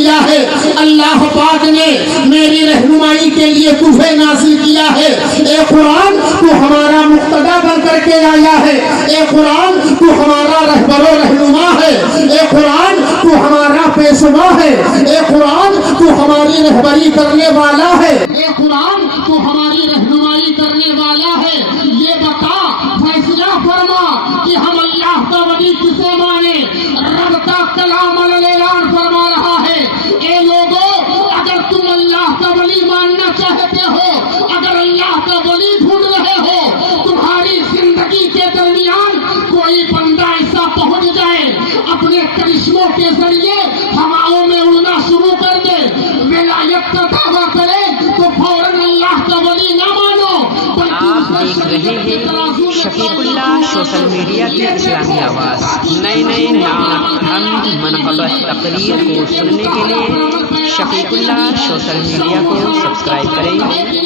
کیا ہے، اللہ پاک نے میری رہنمائی کے لیے تجھے نازل کیا ہے۔ اے قرآن تو ہمارا مقتدا بن کر کے آیا ہے، اے قرآن تو ہمارا رہبر و رہنما ہے، اے قرآن تو ہمارا پیشوا ہے، اے قرآن تو ہماری رہبری کرنے والا ہے، اے قرآن تو ہماری رہنمائی کرنے والا ہے۔ یہ بتا، فیصلہ فرما کہ ہم اللہ کا ولی کسے مانے؟ رب کا کلام اعلان فرما رہا ہے، اے لوگوں اگر تم اللہ کا ولی ماننا چاہتے ہو، اگر اللہ کا ولی ڈھونڈ رہے ہو، تمہاری زندگی کے درمیان کوئی بندہ ایسا پہنچ جائے اپنے کرشموں کے ذریعے ہواؤں میں اڑنا شروع کر دے، ولایت کا دعویٰ کرے، تو فوراً اللہ کا ولی نہ مانو۔ آپ دیکھ رہے ہیں شفیق اللہ سوشل میڈیا کی اسلامی آواز۔ نئے نئے نعت، حمد، منقبت، تقریر کو سننے کے لیے شفیق اللہ سوشل میڈیا کو سبسکرائب کریں،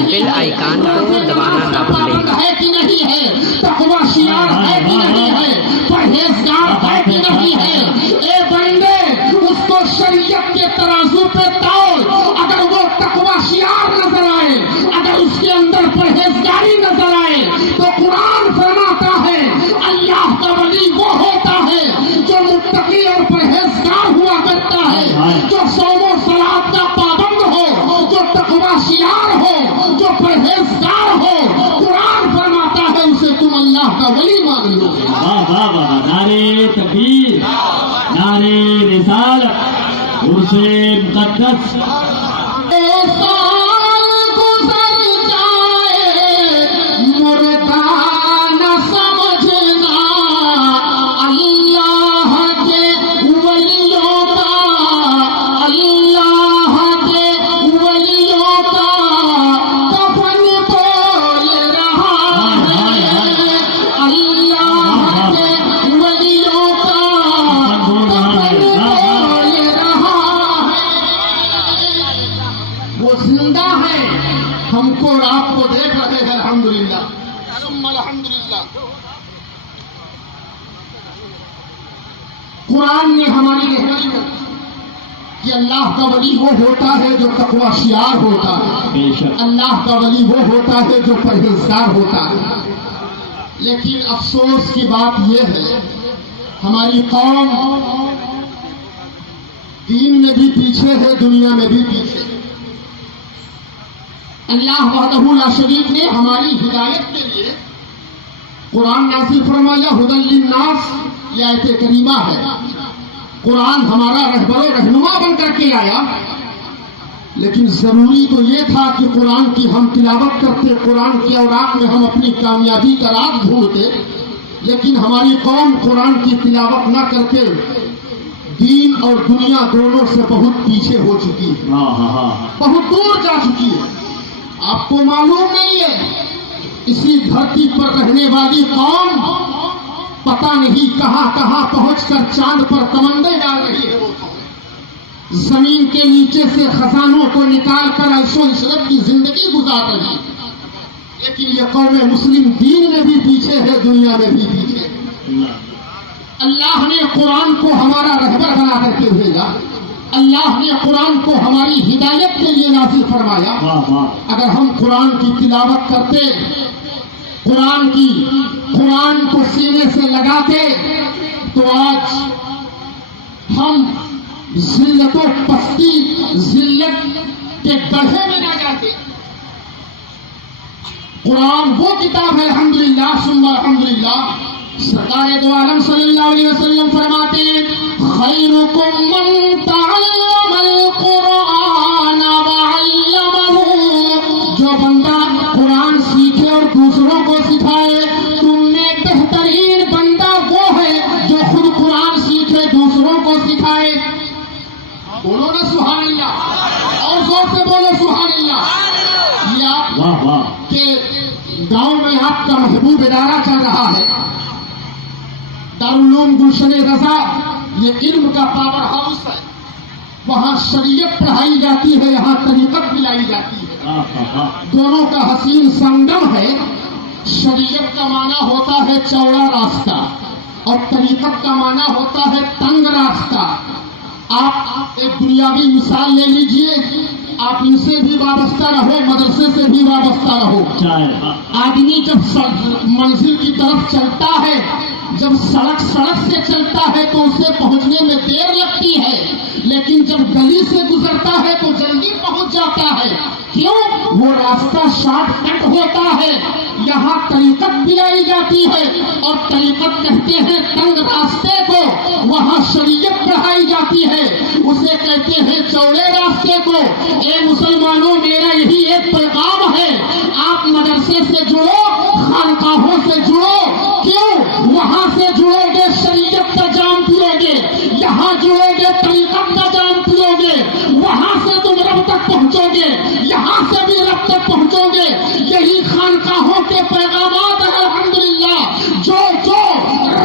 بیل آئیکن کو دبانا نہ بھولیں۔ ہے کہ نہیں ہے؟ تقویٰ شعار ہے کہ نہیں ہے؟ پرہیزگار ہے کہ نہیں ہے؟ اے بندے، اس کو شریعت کے ترازو پہ تول، اگر وہ تقویٰ شعار نظر آئے، اگر اس کے اندر پرہیزگاری نظر آئے، تو قرآن فرماتا ہے اللہ کا ولی وہ ہوتا ہے جو متقی اور پرہیزگار ہوا کرتا ہے، جو صوم و صلاۃ کا پابند ہو، جو تقویٰ شعار ہو، جو پرہیزگار ہو۔ قرآن فرماتا ہے اسے تم اللہ کا ولی مان لو۔ واہ واہ واہ، نعرے تکبیر، نعرے رسالت، عرص مقدس۔ ہم کو اور آپ کو دیکھ رہے ہیں، الحمدللہ الحمدللہ۔ قرآن نے ہماری رہنمائی کی کہ اللہ کا ولی وہ ہوتا ہے جو تقویٰ شعار ہوتا ہے، اللہ کا ولی وہ ہوتا ہے جو پرہیزگار ہوتا ہے۔ لیکن افسوس کی بات یہ ہے ہماری قوم دین میں بھی پیچھے ہے، دنیا میں بھی پیچھے۔ اللہ وحدہ لا شریک نے ہماری ہدایت کے لیے قرآن نازل فرمایا، ھدی للناس، یہ آیت کریمہ ہے۔ قرآن ہمارا رہبر و رہنما بن کر کے آیا، لیکن ضروری تو یہ تھا کہ قرآن کی ہم تلاوت کرتے، قرآن کی اوراق میں ہم اپنی کامیابی کا راز ڈھونڈتے، لیکن ہماری قوم قرآن کی تلاوت نہ کر کے دین اور دنیا دونوں سے بہت پیچھے ہو چکی ہے، بہت دور جا چکی ہے۔ آپ کو معلوم نہیں ہے اسی دھرتی پر رہنے والی قوم پتہ نہیں کہاں کہاں پہنچ کر چاند پر کمندیں ڈال رہی ہے، وہ زمین کے نیچے سے خزانوں کو نکال کر عیش و عشرت کی زندگی گزار رہی ہے، لیکن یہ قوم مسلم دین میں بھی پیچھے ہے، دنیا میں بھی پیچھے ہے۔ اللہ نے قرآن کو ہمارا رہبر بنا کر کے بھیجا، اللہ نے قرآن کو ہماری ہدایت کے لیے نازل فرمایا۔ اگر ہم قرآن کی تلاوت کرتے، قرآن کو سینے سے لگاتے، تو آج ہم ذلت و پستی، ذلت کے گڑھے میں نہ جاتے۔ قرآن وہ کتاب ہے، الحمدللہ ثم الحمدللہ، سرکار دو عالم صلی اللہ علیہ وسلم فرماتے ہیں، خیرکم من تعلم القرآن وعلمہ، جو بندہ قرآن سیکھے اور دوسروں کو سکھائے، تم میں بہترین بندہ وہ ہے جو خود قرآن سیکھے دوسروں کو سکھائے۔ بولو نا سبحان اللہ، اور زور سے بولو سبحان اللہ۔ یا کہ گاؤں میں آپ کا محبوب ادارہ چل رہا ہے، دارالعلوم گلشن رضا، یہ علم کا پاور ہاؤس ہے، وہاں شریعت پڑھائی جاتی ہے، یہاں طریقت ملائی جاتی ہے، دونوں کا حسین سنگم ہے۔ شریعت کا معنی ہوتا ہے چوڑا راستہ اور طریقت کا معنی ہوتا ہے تنگ راستہ۔ آپ ایک دنیاوی مثال لے لیجئے، آپ ان سے بھی وابستہ رہو، مدرسے سے بھی وابستہ رہو۔ آدمی جب منزل کی طرف چلتا ہے، جب سڑک سے چلتا ہے تو اسے پہنچنے میں دیر لگتی ہے، لیکن جب گلی سے گزرتا ہے تو جلدی پہنچ جاتا ہے۔ کیوں؟ وہ راستہ شارٹ کٹ ہوتا ہے۔ یہاں طریقت پلائی جاتی ہے، اور طریقت کہتے ہیں تنگ راستے کو، وہاں شریعت پڑھائی جاتی ہے، اسے کہتے ہیں چوڑے راستے کو۔ اے مسلمانوں، میرا یہی ایک پیغام ہے، آپ مدرسے سے جڑو، خانقاہوں سے جڑو۔ کیوں؟ وہاں سے جڑو گے شریعت کا جام پیو گے، یہاں جڑو گے طریقت کا جام پیو گے، وہاں سے تم رب تک پہنچو گے، یہاں سے بھی رب تک پہنچو گے۔ یہی خانقاہوں کے پیغامات ہیں الحمدللہ۔ جو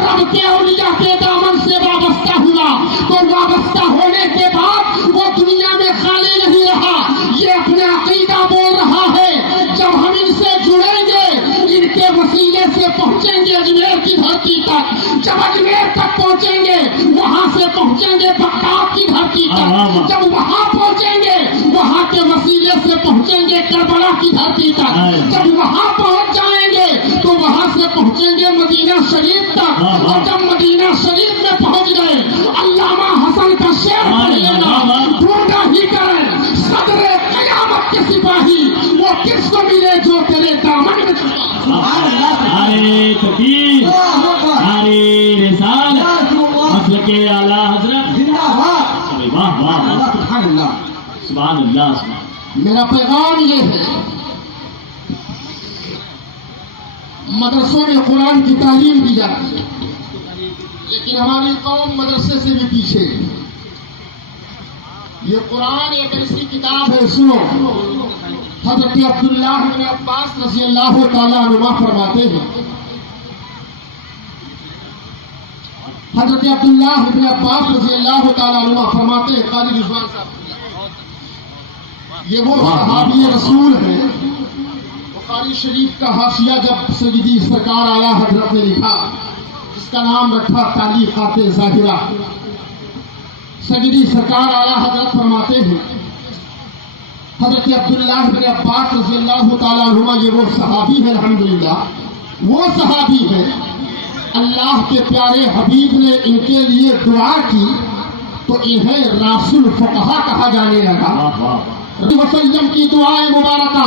رب کے اولیاء کے دامن سے وابستہ ہوا تو وابستہ ہونے کے بعد وہ دنیا میں خالی نہیں رہا، یہ اپنا عقیدہ بول رہا ہے۔ جب ہم ان سے جڑیں گے، ان کے وسیلے سے پہنچیں گے اجمیر کی دھرتی تک، جب اجمیر تک پہنچیں گے وہاں سے پہنچیں گے بغداد کی دھرتی تک، جب وہاں پہنچیں گے وہاں کے وسیلے سے پہنچیں گے کربلا کی دھرتی تک، جب وہاں پہنچ جائیں گے تو وہاں سے پہنچیں گے مدینہ شریف تک، اور جب مدینہ شریف میں پہنچ گئے، علامہ حسن کا شعر پڑھیے گا، ڈھونڈا ہی کریں صدر قیامت کے سپاہی، وہ کس کو ملے جو تیرے دامن میں چھپا۔ نعرے تکبیر، نعرے رسالت، مسلک اعلی حضرت زندہ باد۔ واہ واہ واہ، سبحان اللہ سبحان اللہ۔ میرا پیغام یہ ہے، مدرسوں میں قرآن کی تعلیم دی جاتی ہے، لیکن ہماری قوم مدرسے سے بھی پیچھے ہے۔ یہ قرآن ایک ایسی کتاب ہے، سنو، حضرت عبداللہ بن عباس رضی اللہ تعالیٰ عنہ فرماتے ہیں، حضرت عبداللہ بن عباس رضی اللہ تعالیٰ عنہ فرماتے ہیں، قاری رضوان صاحب، یہ وہ صحابی رسول ہیں۔ بخاری شریف کا حاشیہ جب سیدی سرکار اعلیٰ حضرت نے لکھا، جس کا نام رکھا تعلیقات ظاہرہ، سیدی سرکار اعلیٰ حضرت فرماتے ہیں، حضرت عبداللہ بن عباس رضی اللہ تعالیٰ عنہ یہ وہ صحابی ہے، الحمدللہ وہ صحابی ہے، اللہ کے پیارے حبیب نے ان کے لیے دعا کی تو انہیں راس الفقہا کہا جانے لگا۔ وسلم کی دعائیں مبارکہ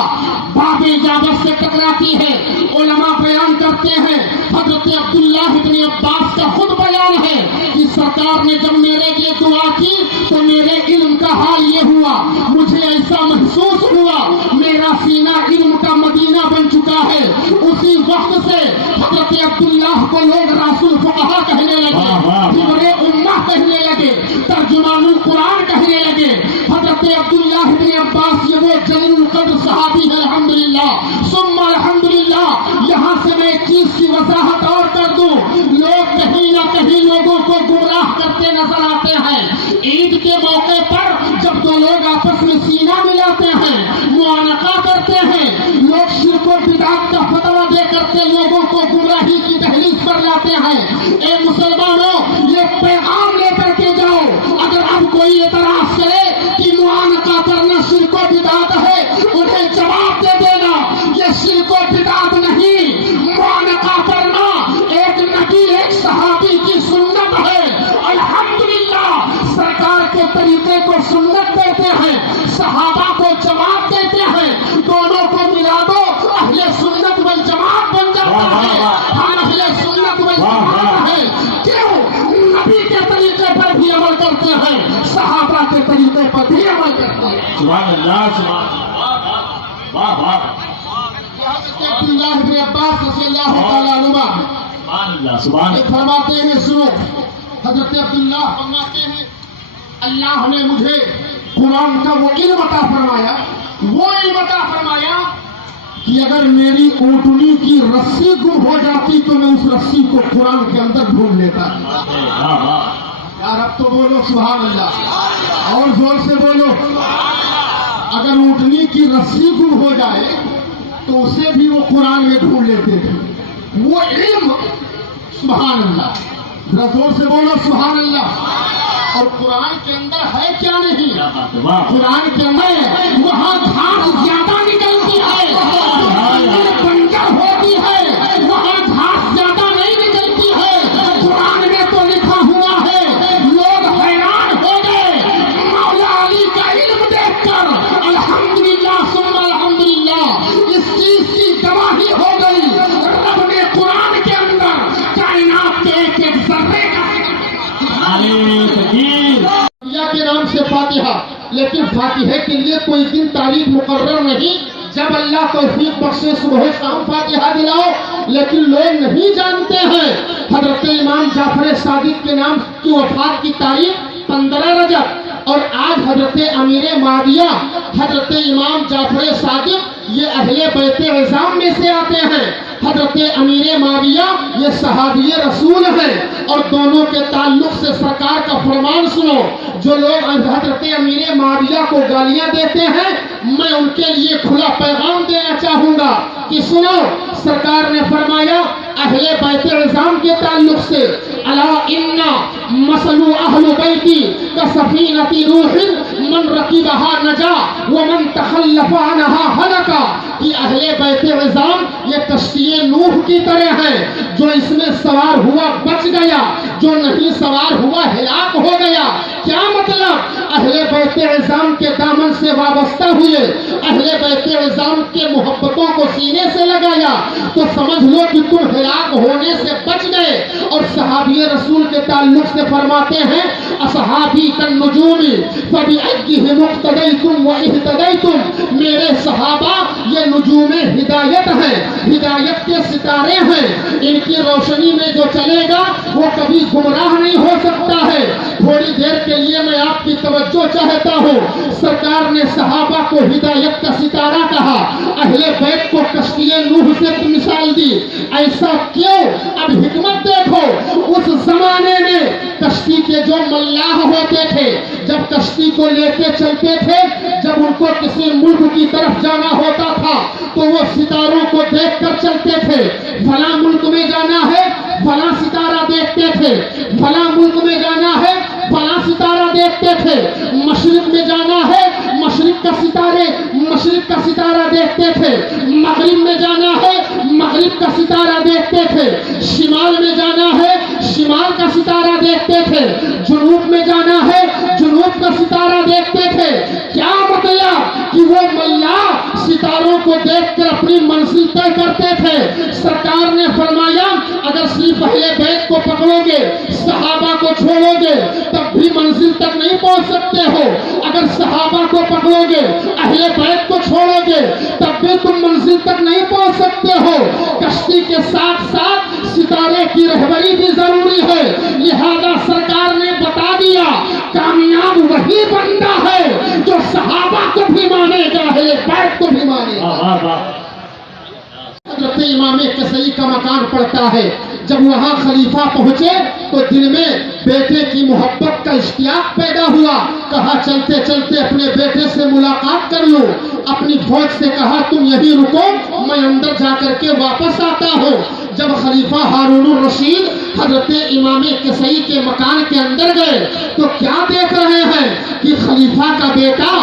باب اجابت سے ٹکراتی ہے۔ علماء بیان کرتے ہیں، حضرت عبداللہ بن عباس کا خود بیان ہے کہ سرکار نے جب میرے لیے دعا کی تو میرے علم کا حال یہ ہوا، مجھے ایسا محسوس ہوا میرا سینہ علم کا مدینہ بن چکا ہے۔ اسی وقت سے حضرت عبداللہ کو لوگ راس الفقہا کہنے لگے، حبر امہ کہنے لگے، ترجمان القرآن کہنے لگے۔ حضرت عبداللہ بن عباس یہ وہ جلیل القدر صحابی ہے، الحمدللہ ثم الحمدللہ۔ یہاں سے میں ایک چیز کی وضاحت اور کر دوں، لوگ کہیں نہ کہیں لوگوں کو گمراہ کرتے نظر آتے ہیں۔ عید کے موقع پر جب دو لوگ آپس میں سینہ ملاتے ہیں، معانقہ کرتے ہیں، لوگ شرک و بدعت کا فتویٰ دے کرتے لوگوں کو گمراہی کی دہلیز پر لاتے ہیں۔ اے مسلمانوں، یہ پیغام لے کر کے جاؤ، اگر اب کوئی اعتراض کرے کہ معانقہ کرنا شرک و بدعت ہے، انہیں جواب دے دینا یہ شرک و بدعت نہیں، معانقہ کرنا ایک نبی ایک صحابی کی سنت ہے۔ الحمدللہ سرکار کے طریقے کو سنت دیتے ہیں، صحابہ کو جماعت دیتے ہیں، دونوں کو ملا دو اہل سنت والجماعت بن جاتا ہے۔ ہم اہل سنت والجماعت ہے، کیوں؟ نبی کے طریقے پر بھی عمل کرتے ہیں، صحابہ کے طریقے پر بھی عمل کرتے ہیں۔ سبحان اللہ سبحان اللہ، واہ واہ، حضرت عبداللہ بن عباس رضی اللہ تعالیٰ عنہ سبحان اللہ سبحان اللہ فرماتے ہیں، سنو، حضرت عبداللہ فرماتے ہیں اللہ نے مجھے قرآن کا وہ علم عطا فرمایا، وہ علم عطا فرمایا کہ اگر میری اونٹنی کی رسی گم ہو جاتی تو میں اس رسی کو قرآن کے اندر ڈھونڈ لیتا۔ یار اب تو بولو سبحان اللہ، اور زور سے بولو۔ اگر اونٹنی کی رسی گم ہو جائے تو اسے بھی وہ قرآن میں ڈھونڈ لیتے تھے، وہ علم، سبحان اللہ، ذرا زور سے بولو سبحان اللہ۔ اور قرآن کے اندر ہے کیا نہیں؟ کیا بات ہے، واہ قرآن کے اندر وہاں گھاس زیادہ نکلتی ہے، بنجر ہوتی ہے، وہاں گھاس زیادہ نہیں نکلتی ہے۔ قرآن میں تو لکھا ہوا ہے، لوگ حیران ہو گئے مولا علی کا علم دیکھ کر، الحمدللہ ثم الحمدللہ، اس چیز کی گواہی ہو گئی رب نے قرآن کے اندر کائنات کے ایک ایک ذرے کا نعرہ تکبیر، کے نام سے فاتحہ، لیکن فاتحہ کے لیے کوئی دن تاریخ مقرر نہیں، جب اللہ توفیق بخشے صبح شام فاتحہ دلاؤ، لیکن لوگ نہیں جانتے ہیں حضرت امام جعفر صادق کے نام کی وفات کی تاریخ 15 رجب، اور آج حضرت امیر معاویہ حضرت امام جعفر صادق یہ اہل بیت عظام میں سے آتے ہیں۔ حضرت امیر معاویہ یہ صحابی رسول ہیں، اور دونوں کے تعلق سے سرکار کا فرمان سنو، جو لوگ حضرت امیر معاویہ کو گالیاں دیتے ہیں میں ان کے لیے کھلا پیغام دینا چاہوں گا کہ سنو، سرکار نے فرمایا اہل بیت عظام کے تعلق سے، الا ان مثل اہل بیتی کسفینۃ روح من رکبها نجا ومن تخلف عنها ہلکا، کہ اہل بیت عظام یہ کشتی نوح کی طرح ہے، جو اس میں سوار ہوا بچ گیا، جو نہیں سوار ہوا ہلاک ہو گیا۔ کیا مطلب؟ اہل بیت عظام کے دامن سے وابستہ ہوئے، اہل بیت عظام کے محبتوں کو سینے سے لگایا تو سمجھ لو کہ تم ہلاک ہونے سے بچ گئے۔ اور صحابی رسول کے تعلق سے فرماتے ہیں اصحابی کالنجوم فبأیہم اقتدیتم واہتدیتم، میرے صحابہ یہ نجوم ہدایت ہیں، ہدایت کے ستارے ہیں، ان کی روشنی میں جو چلے گا وہ کبھی گمراہ نہیں ہو سکتا ہے۔ تھوڑی دیر کے لیے میں آپ کی توجہ چاہتا ہوں، سرکار نے صحابہ کو ہدایت کا ستارہ کہا، اہل بیت کو کشتی نوح سے مثال دی۔ ایسا کیوں؟ اب حکمت دیکھو، اس زمانے میں کشتی کے جو ملاح ہوتے تھے جب کشتی کو لے کے چلتے تھے، جب ان کو کسی ملک کی طرف جانا ہوتا تھا تو وہ ستاروں کو دیکھ کر چلتے تھے، فلاں ملک میں جانا ہے فلاں ستارہ دیکھتے تھے، فلاں ملک میں جانا ہے فلاں ستارہ دیکھتے تھے، مشرق میں جانا ہے مشرق کا ستارہ دیکھتے تھے، مغرب میں جانا ہے مغرب کا ستارہ دیکھتے تھے، شمال میں جانا ہے شمال کا ستارہ دیکھتے تھے، جنوب میں جانا ہے جنوب کا ستارہ دیکھتے تھے۔ کیا مطلب؟ کہ وہ ملاح ستاروں کو دیکھ کر اپنی منزل طے کرتے تھے۔ سرکار نے فرمایا اگر صرف اہل بیت کو پکڑو گے، صحابہ کو چھوڑو گے تب بھی منزل تک نہیں پہنچ سکتے ہو، اگر صحابہ کو پکڑو گے اہل بیت کو چھوڑو گے تب بھی تم منزل تک نہیں پہنچ سکتے ہو۔ کشتی کے ساتھ ساتھ ستارے کی رہبری بھی ضروری ہے، لہذا سرکار نے بتا دیا کامیاب وہی بندہ ہے جو صحابہ کو بھی مانے گا اہل بیت کو بھی مانے گا۔ واہ واہ، حضرت امام کسائی کا مکان پڑتا ہے، جب وہاں خلیفہ پہنچے تو دل میں بیٹے کی محبت کا اشتیاق پیدا ہوا، کہا چلتے چلتے اپنے بیٹے سے ملاقات کر لوں، اپنی فوج سے کہا تم یہیں رکو میں اندر جا کر کے واپس آتا ہوں۔ جب خلیفہ ہارون الرشید حضرت امام کسائی کے مکان کے اندر گئے تو کیا دیکھ رہے ہیں کہ خلیفہ کا بیٹا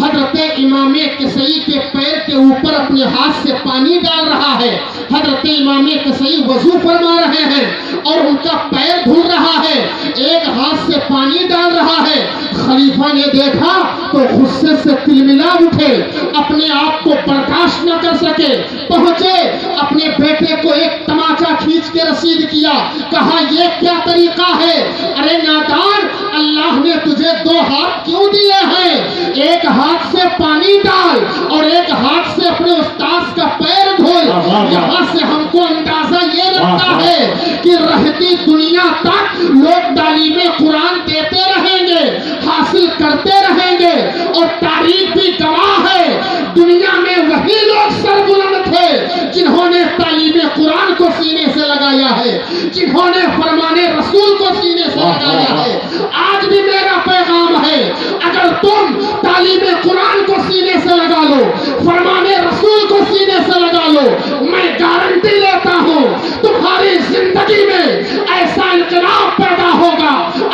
حضرت امام کسائی کے پیر کے اوپر اپنے ہاتھ سے پانی ڈال رہا ہے، حضرت امام کسائی وضو فرما رہے ہیں اور ان کا پیر دھل رہا ہے، ایک ہاتھ سے پانی ڈال رہا ہے۔ خلیفہ نے دیکھا تو غصے سے تلملا اٹھے، اپنے آپ کو برداشت نہ کر سکے، پہنچے اپنے بیٹے کو ایک تماچا کھینچ کے رسید کیا، کہا یہ کیا طریقہ ہے؟ ارے نادان، اللہ نے تجھے دو ہاتھ کیوں دیے ہیں؟ ایک ہاتھ سے پانی ڈال اور ایک ہاتھ سے اپنے استاذ کا پیر دھول۔ یہاں سے ہم کو اندازہ یہ لگتا ہے کہ رہتی دنیا تک لوگ تعلیم قرآن دیتے رہیں گے، حاصل کرتے رہیں گے، اور تاریخ بھی گواہ ہے دنیا میں وہی لوگ سربلند تھے جنہوں نے تعلیم قرآن کو سینے سے لگایا ہے، جنہوں نے فرمان رسول کو سینے سے لگایا ہے۔ آج بھی میرا پیغام ہے اگر تم تعلیم قرآن کو سینے سے لگا لو، فرمان رسول کو سینے سے لگا لو، میں گارنٹی لیتا ہوں تمہاری زندگی میں ایسا انقلاب پیدا ہوگا،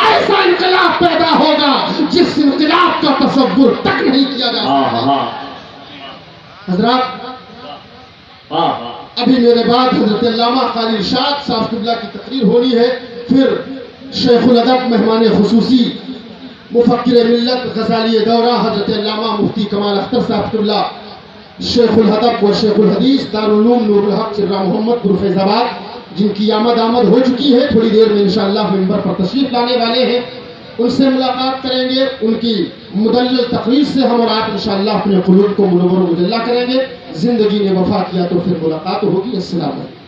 ایسا انقلاب تصور تک نہیں کیا جا سکتا. حضرات ابھی میرے بعد حضرت علامہ قاری ارشاد صاحب قبلہ کی تقریر ہونی ہے، پھر شیخ الادب مہمان خصوصی مفکر ملت غزالی دورہ حضرت علامہ مفتی کمال اختر صاحب قبلہ شیخ الادب و شیخ الحدیث دارالعلوم نور الحق چرا محمد فیض آباد، جن کی آمد ہو چکی ہے، تھوڑی دیر میں انشاءاللہ ممبر پر تشریف لانے والے ہیں. ان سے ملاقات کریں گے، ان کی مدلل تقریر سے ہم اور آپ انشاءاللہ اپنے قلوب کو منور و مجلہ کریں گے. زندگی نے وفا کیا تو پھر ملاقات ہوگی. السلام علیکم.